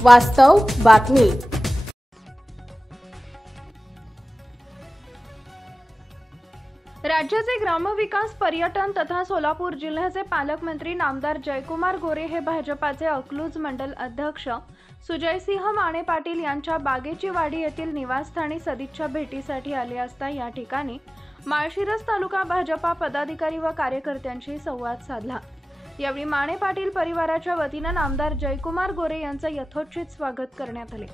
वास्तव बातमी। राज्याचे ग्रामविकास, पर्यटन तथा सोलापूर जिल्ह्याचे पालकमंत्री नामदार जयकुमार गोरे हे भाजपाचे अकलूज मंडल अध्यक्ष सुजयसिंह माने पाटील यांच्या बागेची वाडी येथील निवासस्थानी सदिच्छा भेटीसाठी आले असता या ठिकाणी माळशिरस तालुका भाजपा पदाधिकारी व कार्यकर्त्यांशी संवाद साधला। यावेळी माने पाटील परिवाराच्या वतीने नामदार जयकुमार गोरे यांचे यथोचित स्वागत करण्यात आले।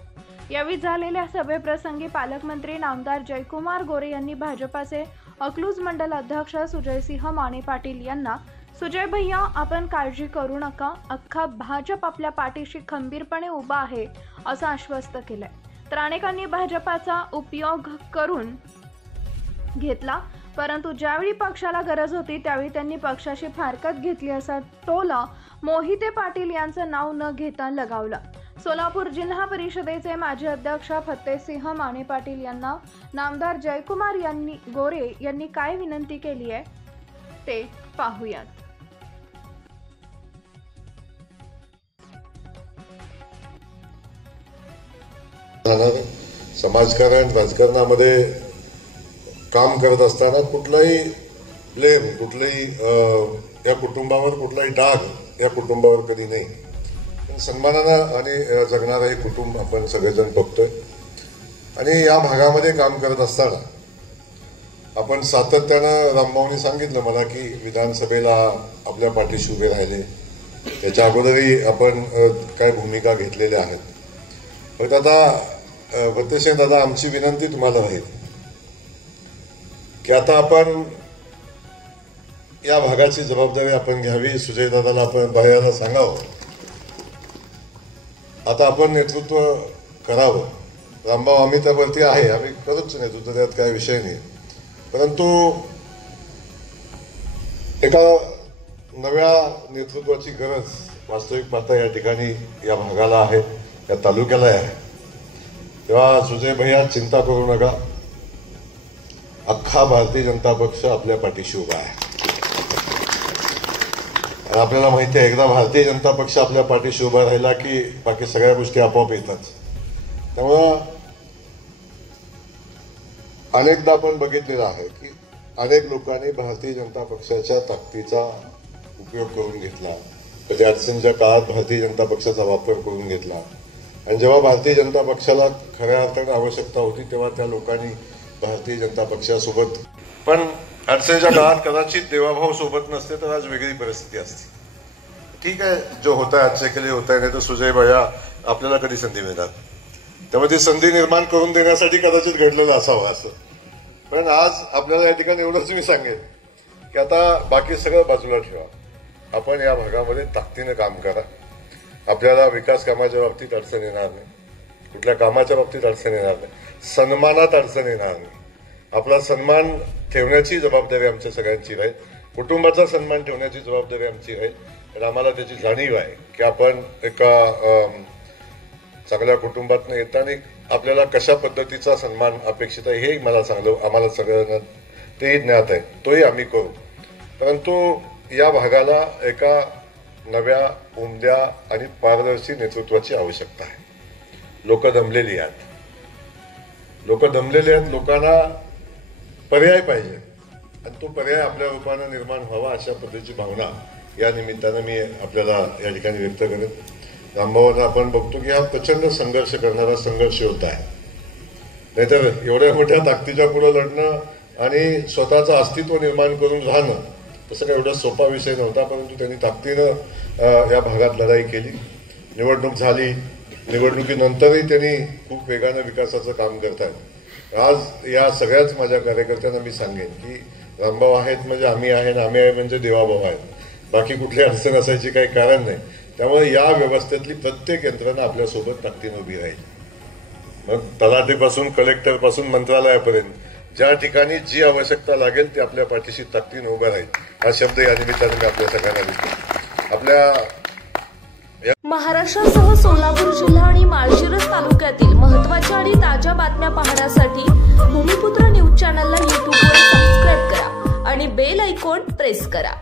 यावेळी झालेल्या सभेप्रसंगी पालकमंत्री नामदार जयकुमार गोरे यांनी भाजपाचे अकलूज मंडल अध्यक्ष सुजयसिंह माने पाटील यांना सुजय भैया आपण काळजी करू नका, अख्खा भाजप आपल्या पाठीशी खंबीरपणे उभा आहे असं आश्वस्त केलंय। तर अनेकांनी भाजपाचा उपयोग करून घेतला, परंतु ज्यावेळी पक्षाला गरज होती त्यावेळी त्यांनी पक्षाशी फारकत घेतली असा टोला मोहिते पाटील यांचं नाव न घेता लगावला। सोलापूर जिल्हा परिषदेचे माजी अध्यक्ष फत्तेसिंह माने पाटील यांना नामदार जयकुमार गोरे यांनी काय विनंती केली आहे ते पाहूयात। समाजकारण राजकारणामध्ये काम करत असताना कुठलाही ब्लेम, कुठलाही या कुटुंबावर कुठलाही डाग या कुटुंबावर कधी नाही। सन्मानानं आणि जगणारं हे कुटुंब आपण सगळेजण बघतोय आणि या भागामध्ये काम करत असताना आपण सातत्यानं रामभाऊनी सांगितलं मला की विधानसभेला आपल्या पाठीशी उभे राहिले, त्याच्या अगोदरही आपण काय भूमिका घेतलेल्या आहेत। फक्त आता फत्तेसिंह दादा आमची विनंती तुम्हाला राहील की आता आपण या भागाची जबाबदारी आपण घ्यावी। सुजय दादाला आपण बाहेरला सांगावं, आता आपण नेतृत्व करावं। रामभाऊ आम्ही त्यावरती आहे, आम्ही करूच नेतृत्व, त्यात काय विषय नाही। परंतु एका नव्या नेतृत्वाची गरज वास्तविक पाहता या ठिकाणी या भागाला आहे, या तालुक्याला आहे। तेव्हा सुजय भैया चिंता करू नका, अख्खा भारतीय जनता पक्ष आपल्या पाठीशी उभा आहे। आणि आपल्याला माहिती आहे एकदा भारतीय जनता पक्ष आपल्या पाठीशी उभा राहिला की बाकी सगळ्या गोष्टी आपोआप येतात। त्यामुळं अनेकदा आपण बघितलेलं आहे की अनेक लोकांनी भारतीय जनता पक्षाच्या ताकदीचा उपयोग करून घेतला, कधी अडचणीच्या काळात भारतीय जनता पक्षाचा वापर करून घेतला आणि जेव्हा भारतीय जनता पक्षाला खऱ्या अर्थाने आवश्यकता होती तेव्हा त्या लोकांनी भारतीय जनता पक्षासोबत, पण अडचणीच्या काळात कदाचित देवाभाऊ सोबत नसते तर आज वेगळी परिस्थिती असते। ठीक आहे, जो होता है अच्छे के लिए होता है, नाही तर सुजय भैया आपल्याला कधी संधी मिळणार, त्यामुळे ती संधी निर्माण करून देण्यासाठी कदाचित घडलेलं असावं असं। पण आज आपल्याला या ठिकाणी एवढंच मी सांगेन की आता बाकी सगळं बाजूला ठेवा, आपण या भागामध्ये ताकदीनं काम करा। आपल्याला विकास कामाच्या बाबतीत अडचण येणार नाही, कुठल्या कामाच्या बाबतीत अडचण येणार नाही, सन्मानात अडचण येणार नाही। आपला सन्मान ठेवण्याची जबाबदारी आमच्या सगळ्यांची राहील, कुटुंबाचा सन्मान ठेवण्याची जबाबदारी आमची राहील। आणि आम्हाला त्याची जाणीव आहे की आपण एका चांगल्या कुटुंबातून येताना आपल्याला कशा पद्धतीचा सन्मान अपेक्षित आहे हे मला सांगलं, आम्हाला सगळ्यांना तेही ज्ञात आहे, तोही आम्ही करू। परंतु या भागाला एका नव्या, उमद्या आणि पारदर्शी नेतृत्वाची आवश्यकता आहे। लोक दमलेली आहेत, लोकांना पर्याय पाहिजे आणि तो पर्याय आपल्या रूपानं निर्माण व्हावा अशा पद्धतीची भावना या निमित्तानं मी आपल्याला या ठिकाणी व्यक्त करेन। रामभाऊंना आपण बघतो की हा प्रचंड संघर्ष करणारा संघर्ष योद्धा आहे, नाहीतर एवढ्या मोठ्या ताकदीच्या पुढे लढणं आणि स्वतःचं अस्तित्व निर्माण करून राहणं तसं काही एवढा सोपा विषय नव्हता। परंतु त्यांनी ताकदीनं या भागात लढाई केली, निवडणूक झाली, निवडणुकीनंतरही त्यांनी खूप वेगानं विकासाचं काम करतायत। आज या सगळ्याच माझ्या कार्यकर्त्यांना मी सांगेन की रामभाऊ आहेत म्हणजे आम्ही आहे, आम्ही आहे म्हणजे देवाभाऊ आहेत, बाकी कुठली अडचण असायची काही कारण नाही। त्यामुळे या व्यवस्थेतली प्रत्येक यंत्रणा आपल्यासोबत ताकदीनं उभी राहील, मग तलाठीपासून कलेक्टरपासून मंत्रालयापर्यंत ज्या ठिकाणी जी आवश्यकता लागेल ती आपल्या पाठीशी ताकदीनं उभा राहील हा शब्द या निमित्ताने मी आपल्या सगळ्यांना देतो। आपल्या महाराष्ट्रासह सोलापूर जिल्हा आणि माळशिरस तालुक्यातील महत्त्वाच्या आणि ताज्या बातम्या पाहण्यासाठी भूमिपुत्र न्यूज चॅनलला यूट्यूबवर सबस्क्राईब करा आणि बेल आयकॉन प्रेस करा।